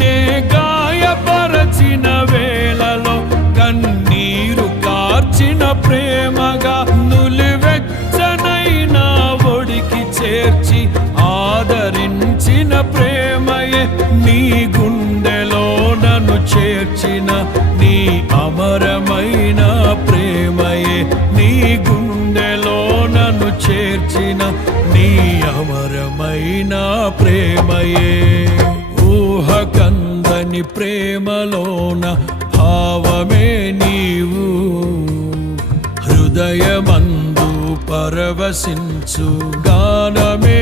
నే గాయపరచిన వేళలో కన్నీరు కార్చిన ప్రేమగా నులివెచ్చనైన ఒడికి చేర్చి ఆదరించిన ప్రేమయే నీ గుండెలో నన్ను చేర్చిన నీ అమరమైన ప్రేమయే నీ గుండెలో నన్ను చేర్చిన నీ అమరమైన ప్రేమయే ఊహకందని ప్రేమలోన భావమే నీవు హృదయమందు పరవశించు గానమే